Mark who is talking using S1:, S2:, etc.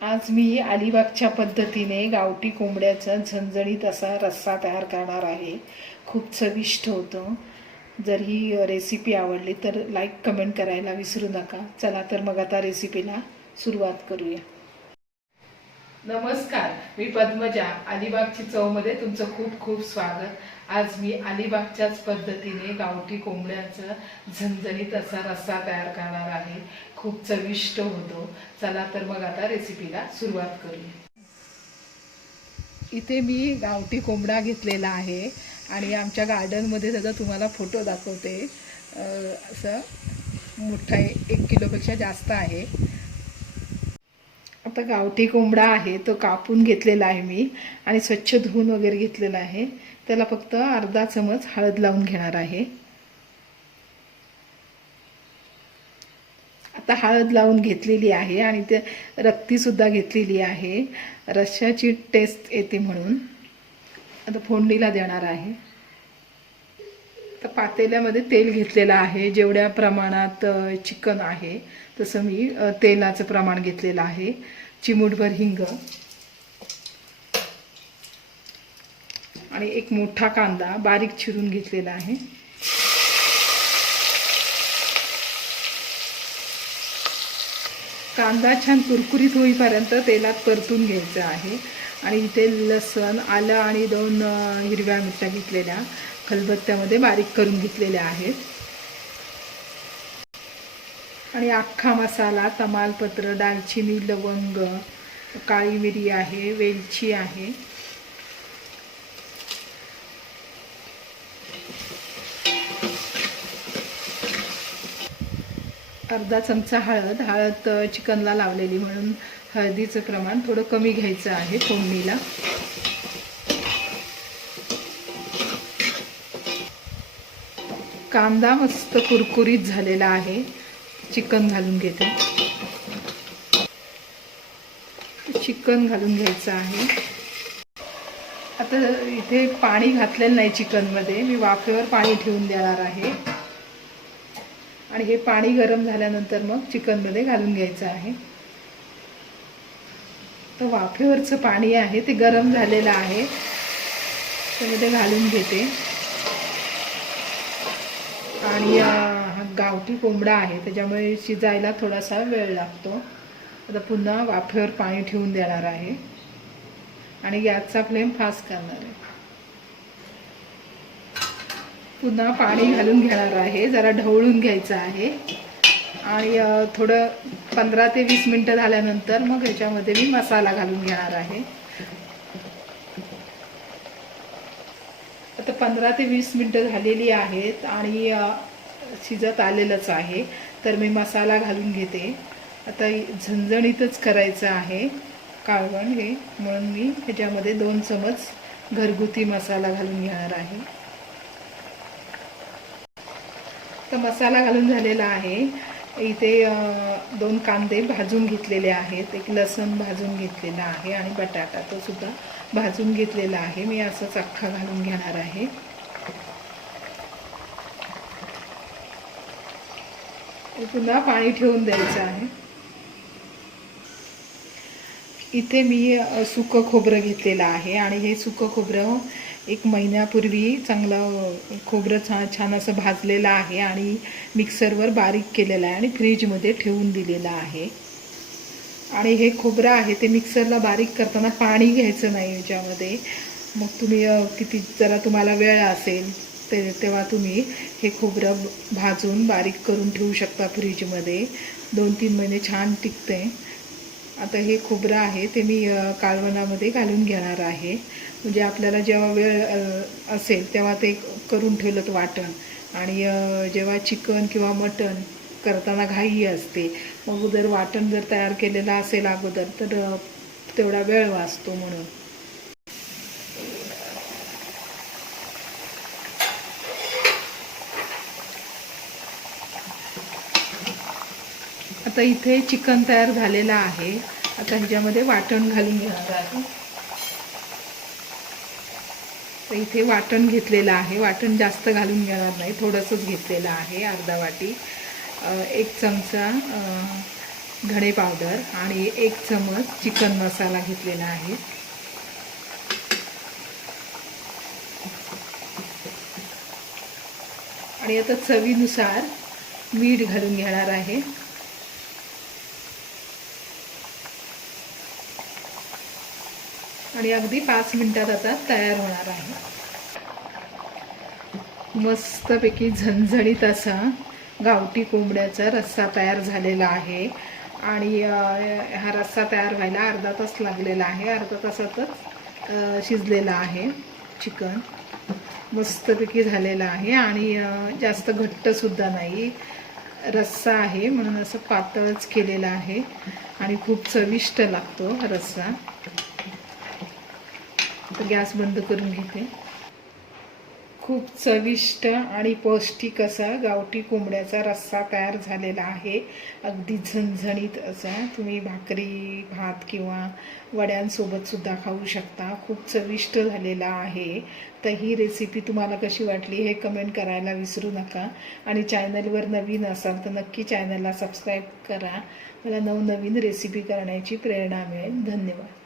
S1: आज मी अलिबागच्या पद्धतीने गावठी कोंबड्याचा झणझणीत असा रस्सा तयार करणार आहे. खूप चविष्ट होतं. जर ही रेसिपी आवडली तर लाईक कमेंट करायला विसरू नका. चला तर मग आता रेसिपीला सुरुवात करूया. नमस्कार मी पद्मजा अलिबागची चवमध्ये तुमचं खूप खूप स्वागत. आज मी अलिबागच्याच पद्धतीने गावठी कोंबड्याचा झणझणीत असा रस्सा तयार करणार आहे. खूप चविष्ट होतो. चला तर मग आता रेसिपीला सुरुवात करूया. इथे मी गावठी कोंबडा घेतलेला आहे आणि आमच्या गार्डनमध्ये त्याचा तुम्हाला फोटो दाखवते. असं मोठा आहे. एक किलोपेक्षा जास्त आहे. आता गावठी कोंबडा आहे तो कापून घेतलेला आहे मी आणि स्वच्छ धुवून वगैरे घेतलेला आहे. त्याला फक्त अर्धा चमच हळद लावून घेणार आहे. आता हळद लावून घेतलेली आहे आणि ते रक्तीसुद्धा घेतलेली आहे. रश्श्याची टेस्ट येते म्हणून. आता फोडणीला देणार आहे. तर पातेल्यामध्ये तेल घेतलेलं आहे. जेवढ्या प्रमाणात चिकन आहे तसं मी तेलाचं प्रमाण घेतलेलं आहे. चिमूटभर हिंग. आणि एक मोठा कांदा बारीक चिरून घेतलेला आहे. कांदा छान कुरकुरीत होईपर्यंत तेलात परतून घ्यायचं आहे. आणि इथे लसण आलं आणि दोन हिरव्या मिरच्या घेतलेल्या. खलबत्त्यामध्ये बारीक करून घेतलेल्या आहेत. आणि अख्खा मसाला तमालपत्र दालचिनी लवंग काळी मिरी आहे वेलची आहे. अर्धा चमचा हळद. हळद चिकनला लावलेली म्हणून हळदीचं प्रमाण थोडं कमी घ्यायचं आहे फोडणीला. कांदा मस्त कुरकुरीत झालेला आहे. चिकन घालून घेते. चिकन घालून घ्यायचं आहे. आता इथे पाणी घातलेलं नाही चिकनमध्ये. मी वाफेवर पाणी ठेवून देणार आहे. आणि हे पाणी गरम झाल्यानंतर मग चिकनमध्ये घालून घ्यायचं आहे. तर वाफेवरचं पाणी आहे ते गरम झालेलं आहे. त्यामध्ये घालून घेते. आणि हा गावठी कोंबडा आहे त्याच्यामुळे शिजायला थोडासा वेळ लागतो. आता पुन्हा वाफेवर पाणी ठेवून देणार आहे. आणि गॅसचा फ्लेम फास्ट करणार आहे. पुन्हा पाणी घालून घेणार आहे जरा ढवळून घ्यायचं आहे. आणि थोडं पंधरा ते वीस मिनटं झाल्यानंतर मग ह्याच्यामध्ये मी मसाला घालून घेणार आहे. आता पंधरा ते वीस मिनटं झालेली आहेत आणि शिजत आलेलंच आहे. तर मी मसाला घालून घेते. आता झणझणीतच करायचं आहे. काळवण हे. म्हणून मी ह्याच्यामध्ये दोन चमच घरगुती मसाला घालून घेणार आहे. तर मसाला घालून झालेला आहे. इथे दोन कांदे भाजून घेतलेले आहेत. एक लसण भाजून घेतलेला आहे आणि बटाटा तो सुद्धा भाजून घेतलेला आहे. मी असंच अख्खा घालून घेणार आहे. पुन्हा पाणी ठेवून द्यायचं आहे. इथे मी सुकं खोबरं घेतलेलं आहे आणि हे सुकं खोबरं एक महिन्यापूर्वी चांगलं खोबरं छा छान असं भाजलेलं आहे आणि मिक्सरवर बारीक केलेलं आहे आणि फ्रीजमध्ये ठेवून दिलेलं आहे. आणि हे खोबरं आहे ते मिक्सरला बारीक करताना पाणी घ्यायचं नाही याच्यामध्ये. मग तुम्ही किती जरा तुम्हाला वेळ असेल ते तेव्हा तुम्ही हे खोबरं भाजून बारीक करून ठेवू शकता फ्रीजमध्ये. दोन तीन महिने छान टिकते. आता हे खोबरं आहे ते मी अ, घालून घेणार आहे. म्हणजे आपल्याला जेव्हा वेळ असेल तेव्हा ते करून ठेवलं वाटण. आणि जेव्हा चिकन किंवा मटण करताना घाई असते मग जर वाटण जर तयार केलेलं असेल अगोदर तर तेवढा वेळ वाचतो म्हणून. आता इथे चिकन तयार झालेलं आहे. आता ह्याच्यामध्ये वाटण घालून घेणार आहे. तर इथे वाटण घेतलेलं आहे. वाटण जास्त घालून घेणार नाही. थोडंसंच घेतलेलं आहे अर्धा वाटी. एक चमचा अ, धणे पावडर आणि एक चमच चिकन मसाला घेतलेला आहे. आणि आता चवीनुसार मीठ घालून घेणार आहे. आणि अगदी पाच मिनटात आता तयार होणार आहे. मस्तपैकी झणझणीत असा गावठी कोंबड्याचा रस्सा तयार झालेला आहे. आणि हा रस्सा तयार व्हायला अर्धा तास लागलेला आहे. अर्धा तासातच शिजलेला आहे चिकन. मस्तपैकी झालेला आहे. आणि जास्त घट्टसुद्धा नाही. रस्सा आहे म्हणून असं पातळच केलेला आहे. आणि खूप चविष्ट लागतो हा रस्सा. आता गॅस बंद करून घेते. खूप चविष्ट आणि पौष्टिक असा गावठी कोंबड्याचा रस्सा तयार झालेला आहे. अगदी झणझणीत असा. तुम्ही भाकरी भात किंवा वड्यांसोबतसुद्धा खाऊ शकता. खूप चविष्ट झालेला आहे. तर ही रेसिपी तुम्हाला कशी वाटली हे कमेंट करायला विसरू नका. आणि चॅनलवर नवीन असाल तर नक्की चॅनलला सबस्क्राईब करा. मला नवनवीन रेसिपी करण्याची प्रेरणा मिळेल. धन्यवाद.